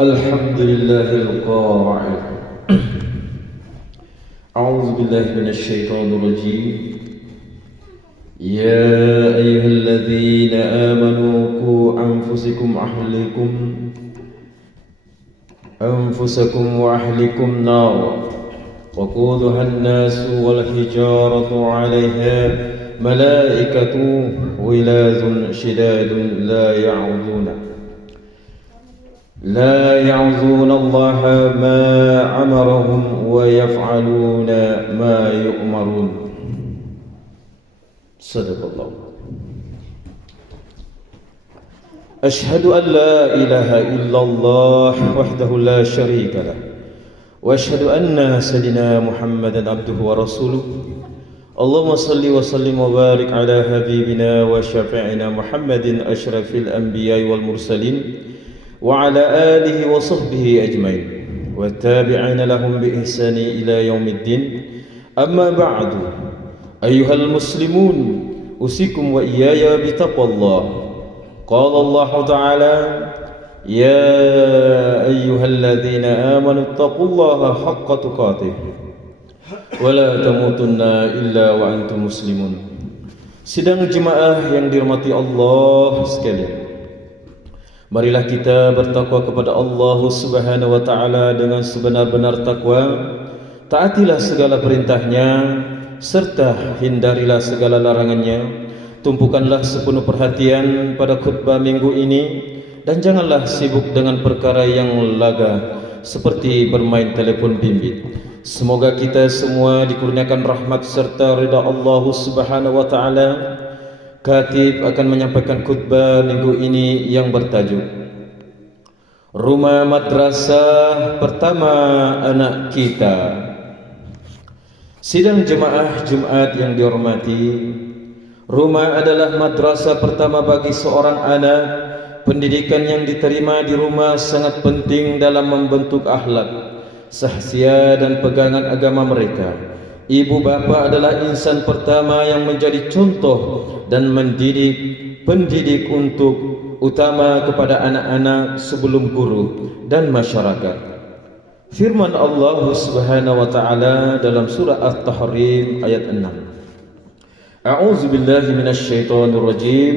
الحمد لله القائل أعوذ بالله من الشيطان الرجيم يا أيها الذين آمنوا قوا أنفسكم وأهلكم نارا وقودها الناس والحجارة عليها ملائكة غلاظ شداد لا يعصون الله ما أمرهم ويفعلون ما يؤمرون. صدق الله. أشهد أن لا إله إلا الله وحده لا شريك له وأشهد أن سيدنا محمدا عبده ورسوله. اللهم صل وسلم وبارك على حبيبنا وشفيعنا محمد أشرف الأنبياء والمرسلين وعلى آله وصحبه أجمعين والتابعين لهم بإحسان إلى يوم الدين. أما بعد أيها المسلمون أوصيكم وإياي بتقوى الله. قال الله تعالى يا أيها الذين آمنوا اتقوا الله حق تقاته ولا تموتن إلا وأنتم مسلمون. Sidang jemaah yang dirahmati Allah sekalian, marilah kita bertakwa kepada Allah Subhanahu wa taala dengan sebenar-benar takwa. Taatilah segala perintahnya serta hindarilah segala larangannya. Tumpukanlah sepenuh perhatian pada khutbah minggu ini dan janganlah sibuk dengan perkara yang laga seperti bermain telepon bimbit. Semoga kita semua dikurniakan rahmat serta ridha Allah Subhanahu wa taala. Khatib akan menyampaikan khutbah minggu ini yang bertajuk Rumah Madrasah Pertama Anak Kita. Sidang jemaah Jumat yang dihormati, rumah adalah madrasah pertama bagi seorang anak. Pendidikan yang diterima di rumah sangat penting dalam membentuk akhlak, sahsia dan pegangan agama mereka. Ibu bapa adalah insan pertama yang menjadi contoh dan pendidik untuk utama kepada anak-anak sebelum guru dan masyarakat. Firman Allah Subhanahu wa taala dalam surah At-Tahrim ayat 6. A'udzu billahi minasyaitonir rajim.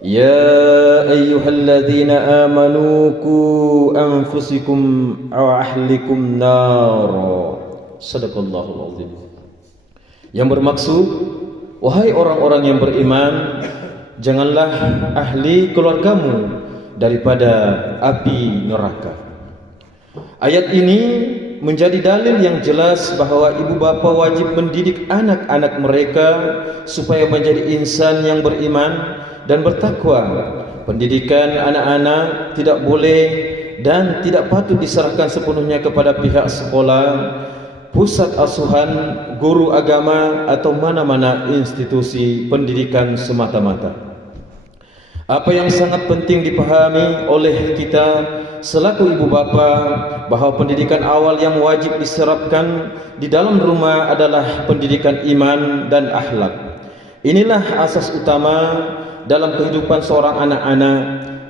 Ya ayyuhalladzina amanu qu anfusakum wa ahlikum nara. Shadaqallahul azim. Yang bermaksud, wahai orang-orang yang beriman, janganlah ahli keluargamu daripada api neraka. Ayat ini menjadi dalil yang jelas bahawa ibu bapa wajib mendidik anak-anak mereka supaya menjadi insan yang beriman dan bertakwa. Pendidikan anak-anak tidak boleh dan tidak patut diserahkan sepenuhnya kepada pihak sekolah, pusat asuhan, guru agama atau mana-mana institusi pendidikan semata-mata. Apa yang sangat penting dipahami oleh kita selaku ibu bapa bahawa pendidikan awal yang wajib diserapkan di dalam rumah adalah pendidikan iman dan akhlak. Inilah asas utama dalam kehidupan seorang anak-anak.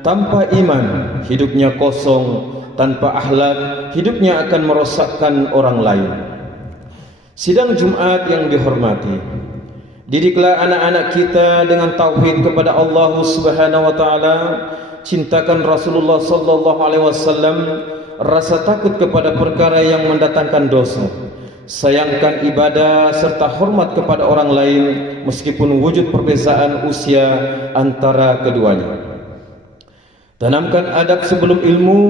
Tanpa iman, hidupnya kosong. Tanpa akhlak, hidupnya akan merosakkan orang lain. Sidang Jumat yang dihormati, didiklah anak-anak kita dengan tauhid kepada Allah Subhanahu wa taala, cintakan Rasulullah sallallahu alaihi wasallam, rasa takut kepada perkara yang mendatangkan dosa, sayangkan ibadah serta hormat kepada orang lain meskipun wujud perbezaan usia antara keduanya. Tanamkan adab sebelum ilmu,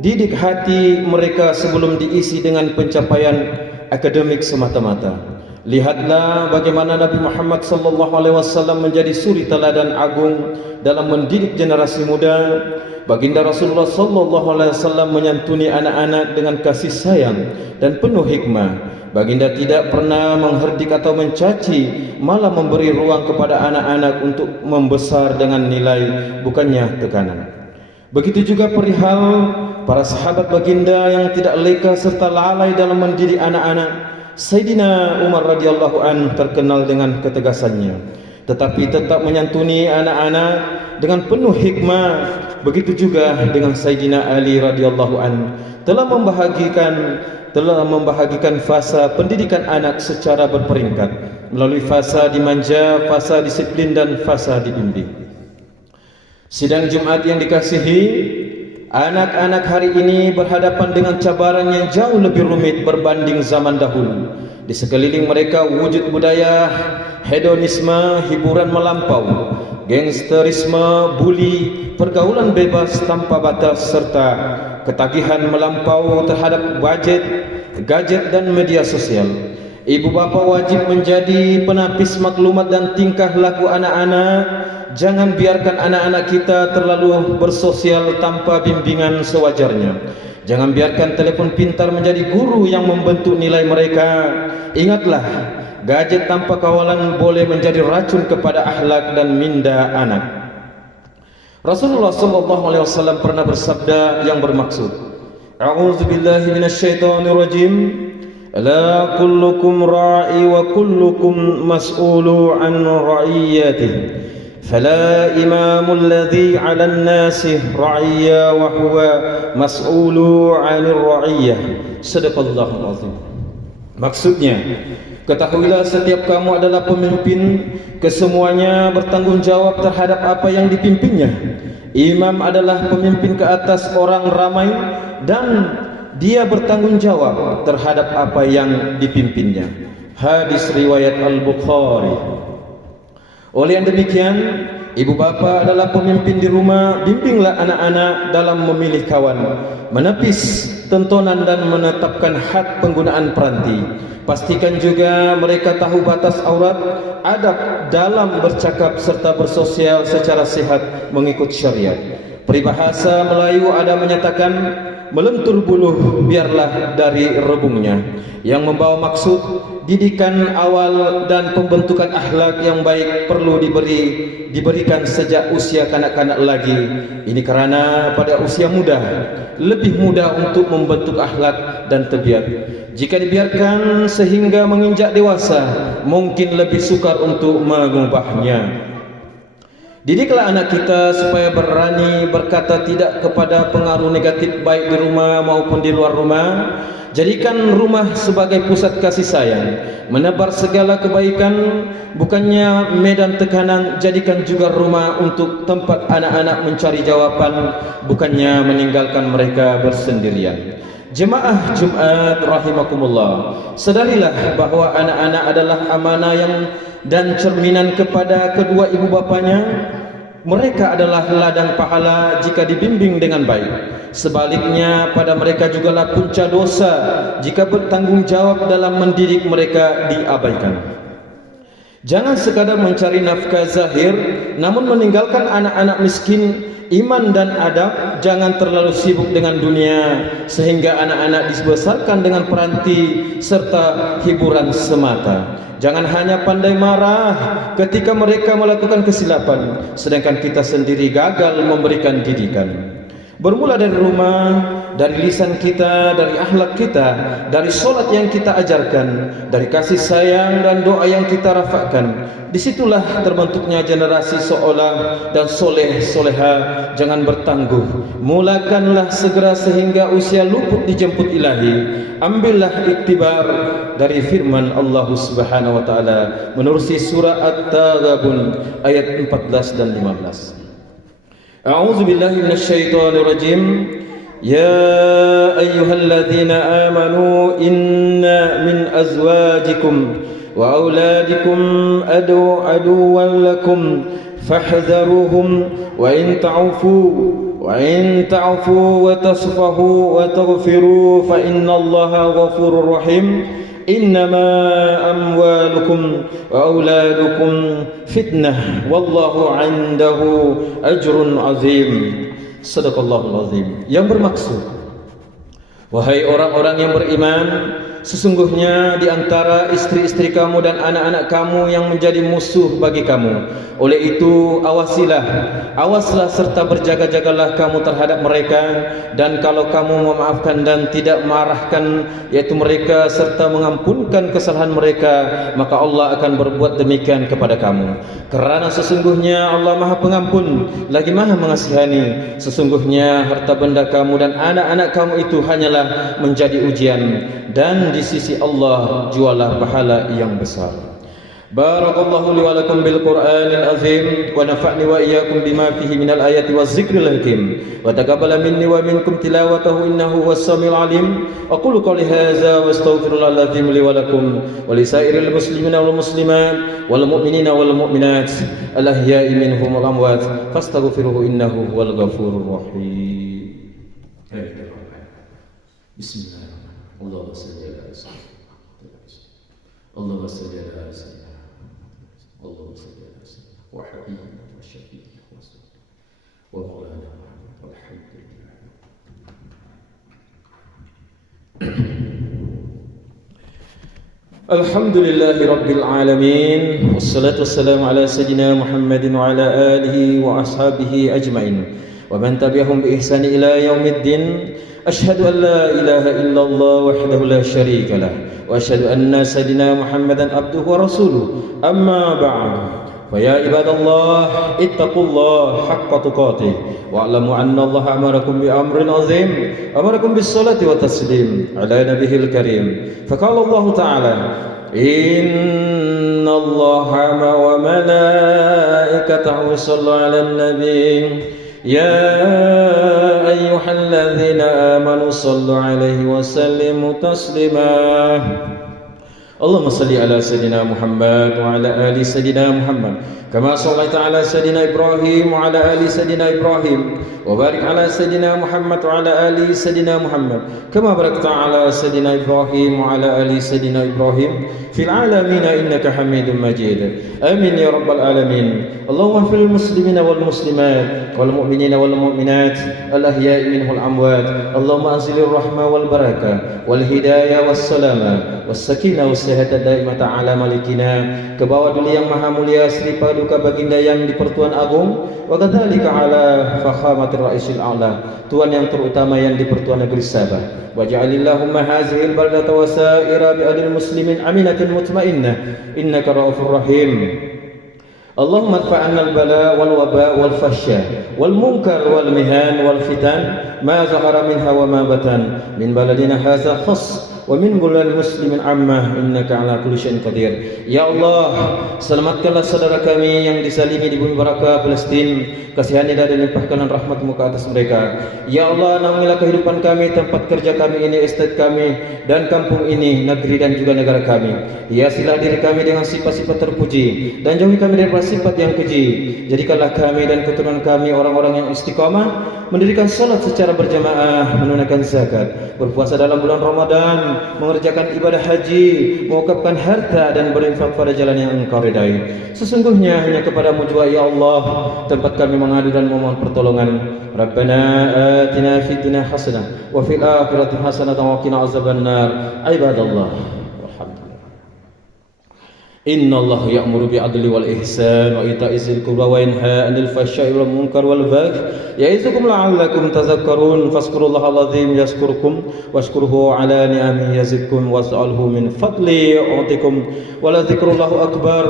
didik hati mereka sebelum diisi dengan pencapaian akademik semata-mata. Lihatlah bagaimana Nabi Muhammad sallallahu alaihi wasallam menjadi suri teladan agung dalam mendidik generasi muda. Baginda Rasulullah sallallahu alaihi wasallam menyantuni anak-anak dengan kasih sayang dan penuh hikmah. Baginda tidak pernah mengherdik atau mencaci, malah memberi ruang kepada anak-anak untuk membesar dengan nilai, bukannya tekanan. Begitu juga perihal para sahabat baginda yang tidak leka serta lalai dalam mendidik anak-anak. Sayyidina Umar radhiyallahu anhu terkenal dengan ketegasannya, tetapi tetap menyantuni anak-anak dengan penuh hikmah. Begitu juga dengan Sayyidina Ali radhiyallahu an telah membahagikan fasa pendidikan anak secara berperingkat melalui fasa dimanja, fasa disiplin dan fasa dibimbing. Sidang Jumat yang dikasihi, anak-anak hari ini berhadapan dengan cabaran yang jauh lebih rumit berbanding zaman dahulu. Di sekeliling mereka wujud budaya hedonisme, hiburan melampau, gangsterisme, buli, pergaulan bebas tanpa batas, serta ketagihan melampau terhadap gadget dan media sosial. Ibu bapa wajib menjadi penapis maklumat dan tingkah laku anak-anak. Jangan biarkan anak-anak kita terlalu bersosial tanpa bimbingan sewajarnya. Jangan biarkan telefon pintar menjadi guru yang membentuk nilai mereka. Ingatlah, gadget tanpa kawalan boleh menjadi racun kepada akhlak dan minda anak. Rasulullah SAW pernah bersabda yang bermaksud, A'udzubillahi minasyaitonirrajim. La kullukum ra'i wa kullukum mas'ulu an ra'iyatihi. فلا إمام الذي على الناس رعية وهو مسؤول عن الرعية. Sadaqallahul azim. Maksudnya, ketahuilah setiap kamu adalah pemimpin, kesemuanya bertanggung jawab terhadap apa yang dipimpinnya. Imam adalah pemimpin ke atas orang ramai dan dia bertanggung jawab terhadap apa yang dipimpinnya. Hadis riwayat Al-Bukhari. Oleh yang demikian, ibu bapa adalah pemimpin di rumah. Bimbinglah anak-anak dalam memilih kawan, menepis tontonan dan menetapkan hak penggunaan peranti. Pastikan juga mereka tahu batas aurat, adab dalam bercakap serta bersosial secara sehat mengikut syariat. Peribahasa Melayu ada menyatakan, melentur buluh biarlah dari rebungnya, yang membawa maksud didikan awal dan pembentukan akhlak yang baik perlu diberikan sejak usia kanak-kanak lagi. Ini karena pada usia muda lebih mudah untuk membentuk akhlak dan tabiat. Jika dibiarkan sehingga menginjak dewasa, mungkin lebih sukar untuk mengubahnya. Didiklah anak kita supaya berani berkata tidak kepada pengaruh negatif baik di rumah maupun di luar rumah. Jadikan rumah sebagai pusat kasih sayang, menebar segala kebaikan, bukannya medan tekanan. Jadikan juga rumah untuk tempat anak-anak mencari jawaban, bukannya meninggalkan mereka bersendirian. Jemaah Jumat rahimakumullah, sadarilah bahwa anak-anak adalah amanah dan cerminan kepada kedua ibu bapanya. Mereka adalah ladang pahala jika dibimbing dengan baik. Sebaliknya pada mereka jugalah punca dosa jika bertanggung jawab dalam mendidik mereka diabaikan. Jangan sekadar mencari nafkah zahir namun meninggalkan anak-anak miskin iman dan adab. Jangan terlalu sibuk dengan dunia sehingga anak-anak dibesarkan dengan peranti serta hiburan semata. Jangan hanya pandai marah ketika mereka melakukan kesilapan, sedangkan kita sendiri gagal memberikan didikan. Bermula dari rumah, dari lisan kita, dari akhlak kita, dari solat yang kita ajarkan, dari kasih sayang dan doa yang kita rafakkan. Disitulah terbentuknya generasi seolah dan soleh-soleha. Jangan bertangguh, mulakanlah segera sehingga usia luput dijemput ilahi. Ambillah iktibar dari firman Allah Subhanahu wa taala menerusi surah At-Taghabun ayat 14 dan 15. A'udzu billahi minasyaitonir rajim. Ya ayyuhalladzina amanu inna min azwajikum wa auladikum aduwwan lakum fahdharuhum wa in ta'fu wa tasfahu wa taghfiru fa innallaha ghafurur rahim. Innama amwalukum wa auladukum fitnah wallahu 'indahu ajrun 'azim. Sadaqallahul azim. Yang bermaksud, wahai orang-orang yang beriman, sesungguhnya di antara istri-istri kamu dan anak-anak kamu yang menjadi musuh bagi kamu. Oleh itu awaslah serta berjaga-jagalah kamu terhadap mereka, dan kalau kamu memaafkan dan tidak marahkan yaitu mereka serta mengampunkan kesalahan mereka, maka Allah akan berbuat demikian kepada kamu. Kerana sesungguhnya Allah Maha Pengampun lagi Maha Mengasihani. Sesungguhnya harta benda kamu dan anak-anak kamu itu hanyalah menjadi ujian, dan di sisi Allah jualah pahala yang besar. Barakallahu li wa lakum bil Qur'anil azim, wa nafa'ni wa iyyakum bima fihi minal ayati waz zikril hakim, wa taqabbala minni wa minkum tilawatahu innahu was samiul alim. Aqulu qawli hadza wa astaghfirullahal azim li wa lakum wa li sairil muslimina wal muslimat wal mu'minina wal mu'minat al ahya'i minhum wal amwat fastaghfiruhu innahu huwal ghafurur rahim. Bismillahirrahmanirrahim. Allahumma shalli ala sayyidina Allahumma shalli ala sayyidina Allahumma salli ala sayyidina wa habibina wa syafiina wa maulana walhamdulillah. Alhamdulillahi rabbil alamin, wassalatu wassalamu ala sayyidina Muhammadin wa ala alihi wa ashabihi ajmain wa man tabi'ahum bi ihsani ila yaumiddin. Ashhadu an la ilaha illallah wahdahu la syarika lah, wa ashhadu anna sayyidina Muhammadan abduhu wa rasuluh. Amma ba'd. Fa ya ibadallah, ittaqullaha haqqa tuqatih wa a'lamu anna Allah amarakum bi amrin azim, amarakum bis salati wa taslim ala nabiyil karim. Fa qala Allah ta'ala, inna Allaha wa malaikatahu yusalluna 'alan nabiy. يا أيها الذين آمنوا صلوا عليه وسلموا تسليما. اللهم صل على سيدنا محمد وعلى آل سيدنا محمد كما صليت على سيدنا إبراهيم وعلى آل سيدنا إبراهيم وبارك على سيدنا محمد وعلى آل سيدنا محمد كما باركت على سيدنا إبراهيم وعلى آل سيدنا إبراهيم في العالمين إنك حميد مجيد. آمين يا رب العالمين. اللهم اغفر للمسلمين والمسلمات والمؤمنين والمؤمنات الأحياء منهم الأموات. اللهم أنزل الرحمة والبركة والهداية والسلامة والسكينة والصحة الدائمة على ملكنا, ke bawah duli yang maha mulia Sri Paduka Baginda yang di Pertuan Agung, wa kadzalika ala fakhamatir raisil a'la, tuan yang terutama yang di Pertuan Negeri Sabah. Waj'alillahumma hazihil baldata wa sa'ira bi'adil muslimin aminatin mutmainnah innaka raufur rahim. Allahumma adfa'anna al-bala wal waba wal fahsya wal munkar wal mihan wal fitan ma zahara minha wa ma batan min baladina hadza khas wa min bulal muslimin ammah innaka ala kulli syai'in qadir. Ya Allah, selamatkanlah saudara kami yang disalimi di bumi Barakah Palestin, kasihani dan limpahkanlah rahmat-Mu ke atas mereka. Ya Allah, naungilah kehidupan kami, tempat kerja kami ini, estate kami dan kampung ini, negeri dan juga negara kami. Hiasilah diri kami dengan sifat-sifat terpuji dan jauhi kami dari sifat yang keji. Jadikanlah kami dan keturunan kami orang-orang yang istiqamah, mendirikan salat secara berjamaah, menunaikan zakat, berpuasa dalam bulan Ramadan, mengerjakan ibadah haji, mewakafkan harta dan berinfak pada jalan yang Engkau ridai. Sesungguhnya hanya kepadamu jua ya Allah tempat kami mengadu dan memohon pertolongan. Rabbana atina fid dunya hasanah wa fil akhirati hasanah wa qina azabannar. Ibadallah, Inna Allah ya'muru bi'adli wal ihsan wa ita'i dzil qurba wa yanha 'anil fahsya'i wal munkar wal baghi ya'izukum la'allakum tadhakkarun. Fazkurullahal azim yazkurkum washkuruhu 'ala ni'amihi yazidkum was'alhu min fadli yu'tikum wa la dzikrullahu akbar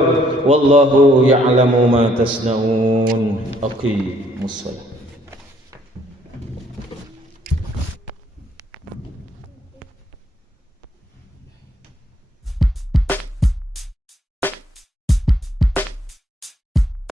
wallahu ya'lamu ma tasna'un. Aqimus shalah.